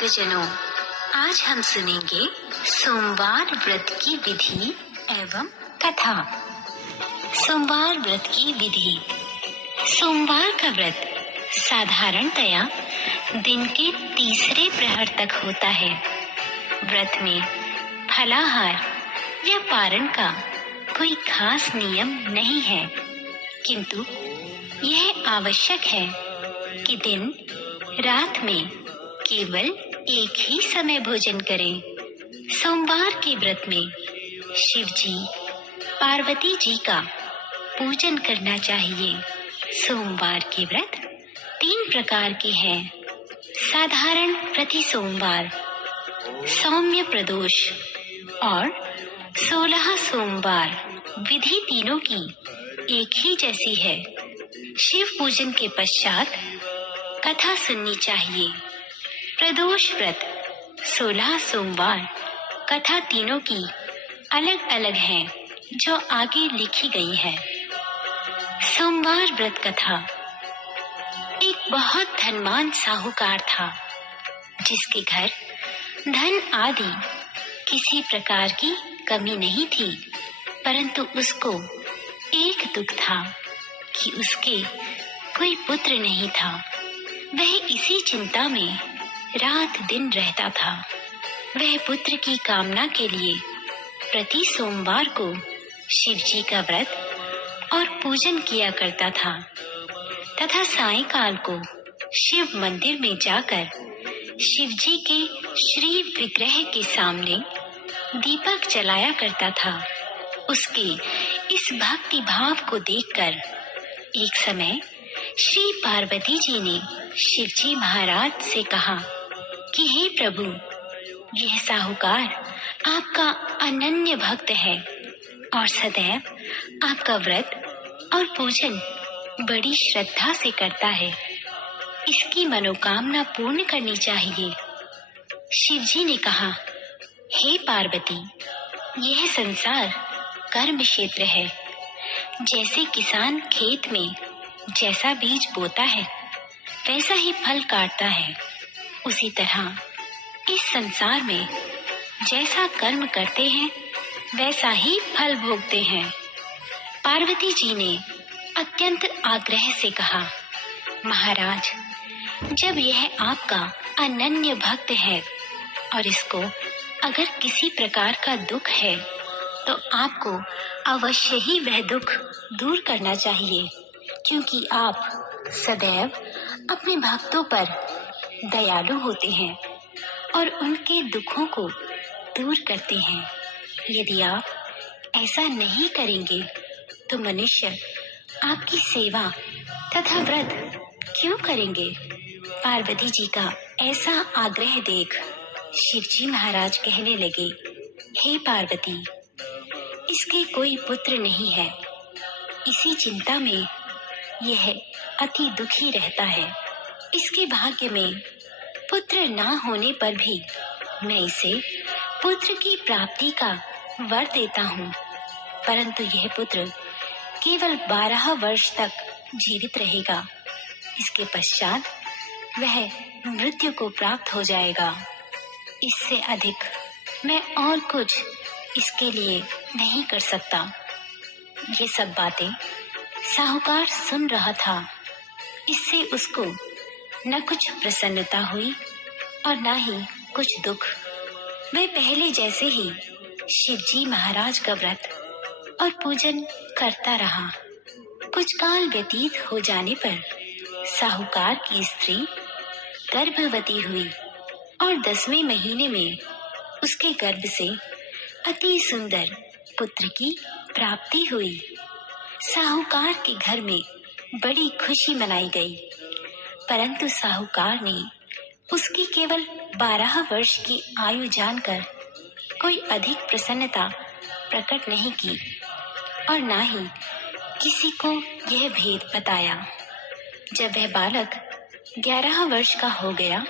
भक्तजनों, आज हम सुनेंगे सोमवार व्रत की विधि एवं कथा। सोमवार व्रत की विधि। सोमवार का व्रत साधारणतया दिन के तीसरे प्रहर तक होता है। व्रत में फलाहार या पारण का कोई खास नियम नहीं है, किंतु यह आवश्यक है कि दिन रात में केवल एक ही समय भोजन करें। सोमवार के व्रत में शिव जी, पार्वती जी का पूजन करना चाहिए। सोमवार के व्रत 3 प्रकार के हैं। साधारण प्रति सोमवार, सौम्य प्रदोष और 16 सोमवार। विधि तीनों की एक ही जैसी है। शिव पूजन के पश्चात कथा सुननी चाहिए। प्रदोष व्रत 16 सोमवार। कथा तीनों की अलग अलग है, जो आगे लिखी गई है। सोमवार व्रत कथा। एक बहुत धनवान साहूकार था, जिसके घर धन आदि किसी प्रकार की कमी नहीं थी, परंतु उसको एक दुख था कि उसके कोई पुत्र नहीं था। वह इसी चिंता में रात दिन रहता था। वह पुत्र की कामना के लिए प्रति सोमवार को शिव जी का व्रत और पूजन किया करता था तथा सायंकाल को शिव मंदिर में जाकर शिव जी के श्री विग्रह के सामने दीपक जलाया करता था। उसके इस भक्ति भाव को देखकर एक समय श्री पार्वती जी ने शिव जी महाराज से कहा कि हे प्रभु, यह साहूकार आपका अनन्य भक्त है और सदैव आपका व्रत और पूजन बड़ी श्रद्धा से करता है। इसकी मनोकामना पूर्ण करनी चाहिए। शिव जी ने कहा, हे पार्वती, यह संसार कर्म क्षेत्र है। जैसे किसान खेत में जैसा बीज बोता है वैसा ही फल काटता है, उसी तरह इस संसार में जैसा कर्म करते हैं वैसा ही फल भोगते हैं। पार्वती जी ने अत्यंत आग्रह से कहा, महाराज, जब यह आपका अनन्य भक्त है और इसको अगर किसी प्रकार का दुख है तो आपको अवश्य ही वह दुख दूर करना चाहिए, क्योंकि आप सदैव अपने भक्तों पर दयालु होते हैं और उनके दुखों को दूर करते हैं। यदि आप ऐसा नहीं करेंगे तो मनुष्य आपकी सेवा तथा व्रत क्यों करेंगे? पार्वती जी का ऐसा आग्रह देख शिव जी महाराज कहने लगे, हे पार्वती, इसके कोई पुत्र नहीं है। इसी चिंता में यह अति दुखी रहता है। इसके भाग्य में पुत्र ना होने पर भी मैं इसे पुत्र की प्राप्ति का वर देता हूँ, परंतु यह पुत्र केवल 12 वर्ष तक जीवित रहेगा। इसके पश्चात वह मृत्यु को प्राप्त हो जाएगा। इससे अधिक मैं और कुछ इसके लिए नहीं कर सकता। ये सब बातें साहूकार सुन रहा था। इससे उसको न कुछ प्रसन्नता हुई और न ही कुछ दुख। वह पहले जैसे ही शिव जी महाराज का व्रत और पूजन करता रहा। कुछ काल व्यतीत हो जाने पर साहूकार की स्त्री गर्भवती हुई और 10वें महीने में उसके गर्भ से अति सुंदर पुत्र की प्राप्ति हुई। साहूकार के घर में बड़ी खुशी मनाई गई, परंतु साहूकार ने उसकी केवल 12 वर्ष की आयु जानकर कोई अधिक प्रसन्नता प्रकट नहीं की और न ही किसी को यह भेद बताया। जब वह बालक 11 वर्ष का हो गया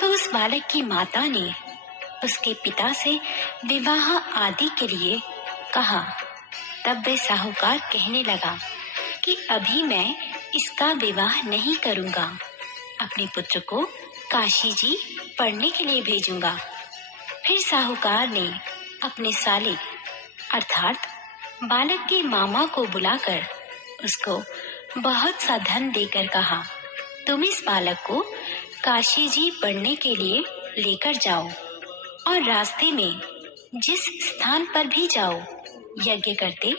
तो उस बालक की माता ने उसके पिता से विवाह आदि के लिए कहा। तब वह साहूकार कहने लगा कि अभी मैं इसका विवाह नहीं करूंगा। अपने पुत्र को काशी जी पढ़ने के लिए भेजूंगा। फिर साहूकार ने अपने साले अर्थात बालक के मामा को बुलाकर उसको बहुत सा धन देकर कहा, तुम इस बालक को काशी जी पढ़ने के लिए लेकर जाओ और रास्ते में जिस स्थान पर भी जाओ यज्ञ करते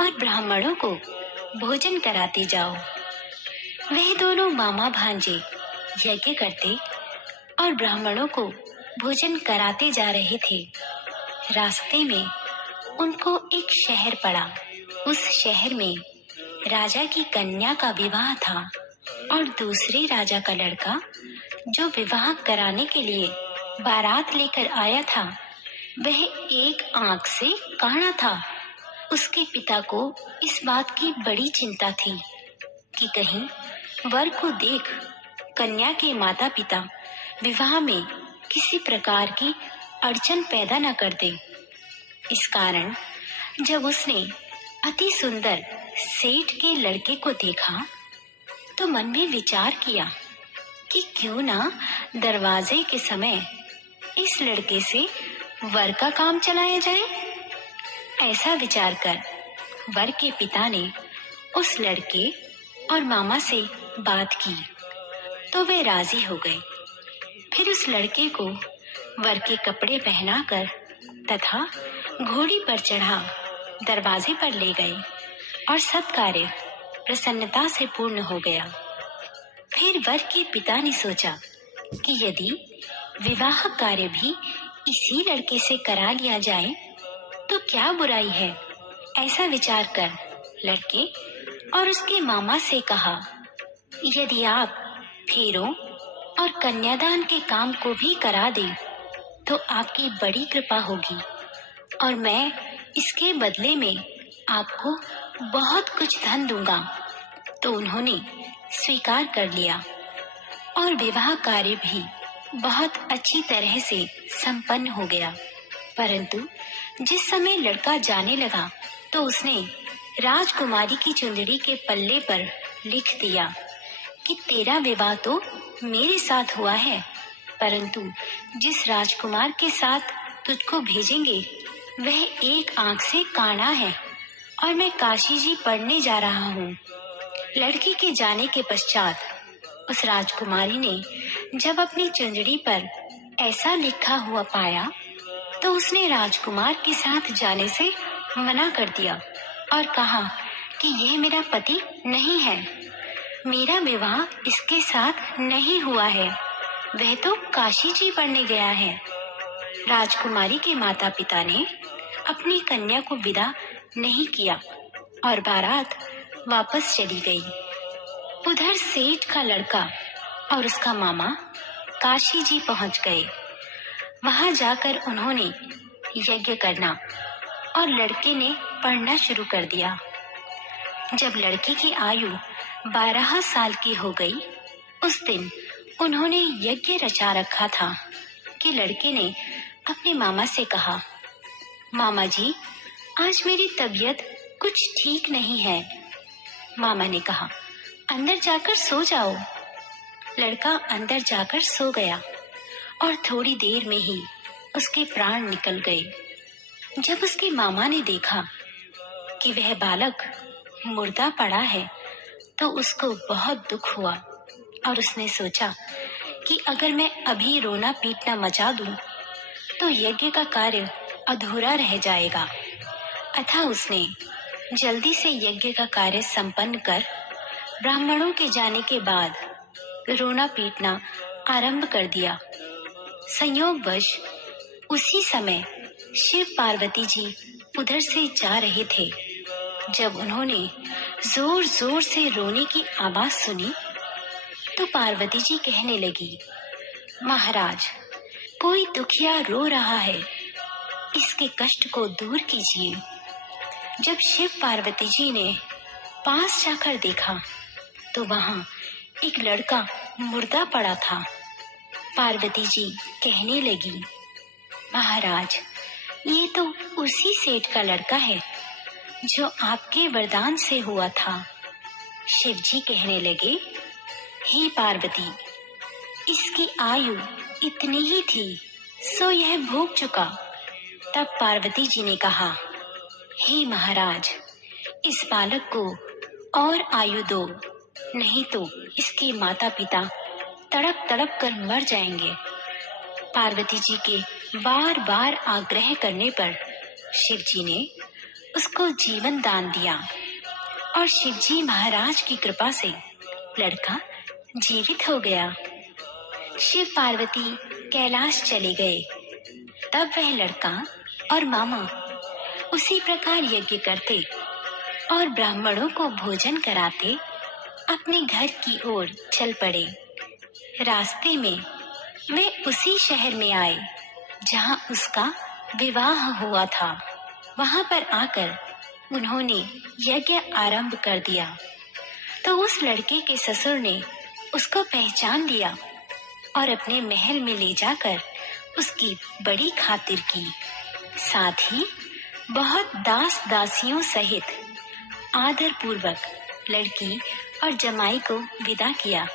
और ब्राह्मणों को भोजन कराते जाओ। वह दोनों मामा भांजे यज्ञ करते और ब्राह्मणों को भोजन कराते जा रहे थे। रास्ते में उनको एक शहर पड़ा। उस शहर में राजा की कन्या का विवाह था और दूसरे राजा का लड़का जो विवाह कराने के लिए बारात लेकर आया था वह एक आंख से काना था। उसके पिता को इस बात की बड़ी चिंता थी कि कहीं वर को देख कन्या के माता पिता विवाह में किसी प्रकार की अड़चन पैदा न कर दे। इस कारण जब उसने अति सुंदर सेठ के लड़के को देखा तो मन में विचार किया कि क्यों ना दरवाजे के समय इस लड़के से वर का काम चलाया जाए। ऐसा विचार कर वर के पिता ने उस लड़के और मामा से बात की तो वे राजी हो गए। फिर उस लड़के को वर के कपड़े पहनाकर तथा घोड़ी पर चढ़ा दरवाजे पर ले गए और सब कार्य प्रसन्नता से पूर्ण हो गया। फिर वर के पिता ने सोचा कि यदि विवाह कार्य भी इसी लड़के से करा लिया जाए तो क्या बुराई है। ऐसा विचार कर लड़के और उसके मामा से कहा, यदि आप फेरों और कन्यादान के काम को भी करा दे तो आपकी बड़ी कृपा होगी और मैं इसके बदले में आपको बहुत कुछ धन दूंगा। तो उन्होंने स्वीकार कर लिया और विवाह कार्य भी बहुत अच्छी तरह से संपन्न हो गया। परंतु जिस समय लड़का जाने लगा तो उसने राजकुमारी की चुंदड़ी के पल्ले पर लिख दिया कि तेरा विवाह तो मेरे साथ हुआ है, परंतु जिस राजकुमार के साथ तुझको भेजेंगे वह एक आंख से काना है और मैं काशी जी पढ़ने जा रहा हूँ। लड़की के जाने के पश्चात उस राजकुमारी ने जब अपनी चुंदड़ी पर ऐसा लिखा हुआ पाया तो उसने राजकुमार के साथ जाने से मना कर दिया और कहा कि यह मेरा पति नहीं है, मेरा विवाह इसके साथ नहीं हुआ है, वह तो काशी जी पढ़ने गया है। राजकुमारी के माता पिता ने अपनी कन्या को विदा नहीं किया और बारात वापस चली गई। उधर सेठ का लड़का और उसका मामा काशी जी पहुंच गए। वहां जाकर उन्होंने यज्ञ करना और लड़के ने पढ़ना शुरू कर दिया। जब लड़के की आयु 12 साल की हो गई, उस दिन उन्होंने यज्ञ रचा रखा था कि लड़के ने अपने मामा से कहा, मामा जी आज मेरी तबीयत कुछ ठीक नहीं है। मामा ने कहा, अंदर जाकर सो जाओ। लड़का अंदर जाकर सो गया और थोड़ी देर में ही उसके प्राण निकल गए। जब उसके मामा ने देखा कि वह बालक मुर्दा पड़ा है तो उसको बहुत दुख हुआ और उसने सोचा कि अगर मैं अभी रोना पीटना मचा दूं तो यज्ञ का कार्य अधूरा रह जाएगा। अतः उसने जल्दी से यज्ञ का कार्य संपन्न कर ब्राह्मणों के जाने के बाद रोना पीटना आरंभ कर दिया। संयोगवश उसी समय शिव पार्वती जी उधर से जा रहे थे। जब उन्होंने जोर जोर से रोने की आवाज सुनी तो पार्वती जी कहने लगी, महाराज कोई दुखिया रो रहा है, इसके कष्ट को दूर कीजिए। जब शिव पार्वती जी ने पास जाकर देखा तो वहां एक लड़का मुर्दा पड़ा था। पार्वती जी कहने लगी, महाराज ये तो उसी सेठ का लड़का है जो आपके वरदान से हुआ था। शिव जी कहने लगे, हे पार्वती इसकी आयु इतनी ही थी, सो यह भोग चुका। तब पार्वती जी ने कहा, हे महाराज, इस बालक को और आयु दो, नहीं तो इसके माता पिता तड़प तड़प कर मर जाएंगे। पार्वती जी के बार बार आग्रह करने पर शिव जी ने उसको जीवन दान दिया और शिव जी महाराज की कृपा से लड़का जीवित हो गया। शिव पार्वती कैलाश चले गए। तब वह लड़का और मामा उसी प्रकार यज्ञ करते और ब्राह्मणों को भोजन कराते अपने घर की ओर चल पड़े। रास्ते में वे उसी शहर में आए जहां उसका विवाह हुआ था। वहां पर आकर उन्होंने यज्ञ आरंभ कर दिया तो उस लड़के के ससुर ने उसको पहचान लिया और अपने महल में ले जाकर उसकी बड़ी खातिर की। साथ ही बहुत दास दासियों सहित आदर पूर्वक लड़की और जमाई को विदा किया।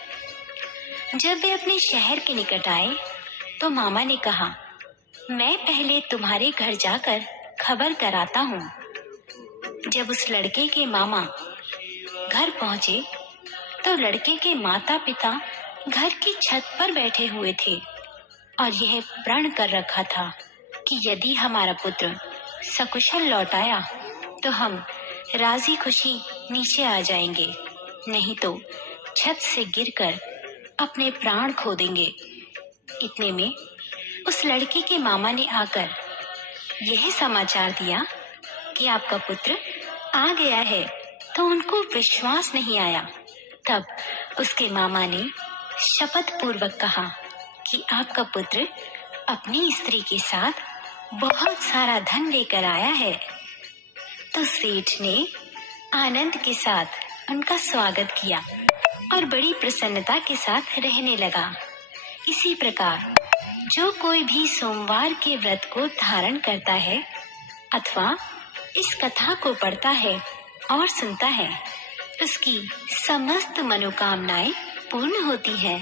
जब वे अपने शहर के निकट आए तो मामा ने कहा, मैं पहले तुम्हारे घर जाकर खबर कराता हूँ। जब उस लड़के के मामा घर पहुंचे तो लड़के के माता पिता घर की छत पर बैठे हुए थे और यह प्रण कर रखा था कि यदि हमारा पुत्र सकुशल लौट आया तो हम राजी खुशी नीचे आ जाएंगे, नहीं तो छत से गिरकर अपने प्राण खो देंगे। इतने में उस लड़के के मामा ने आकर यह समाचार दिया कि आपका पुत्र आ गया है, तो उनको विश्वास नहीं आया। तब उसके मामा ने शपथ पूर्वक कहा कि आपका पुत्र अपनी स्त्री के साथ बहुत सारा धन लेकर आया है। तो सेठ ने आनंद के साथ उनका स्वागत किया और बड़ी प्रसन्नता के साथ रहने लगा। इसी प्रकार जो कोई भी सोमवार के व्रत को धारण करता है अथवा इस कथा को पढ़ता है और सुनता है, उसकी समस्त मनोकामनाएं पूर्ण होती हैं।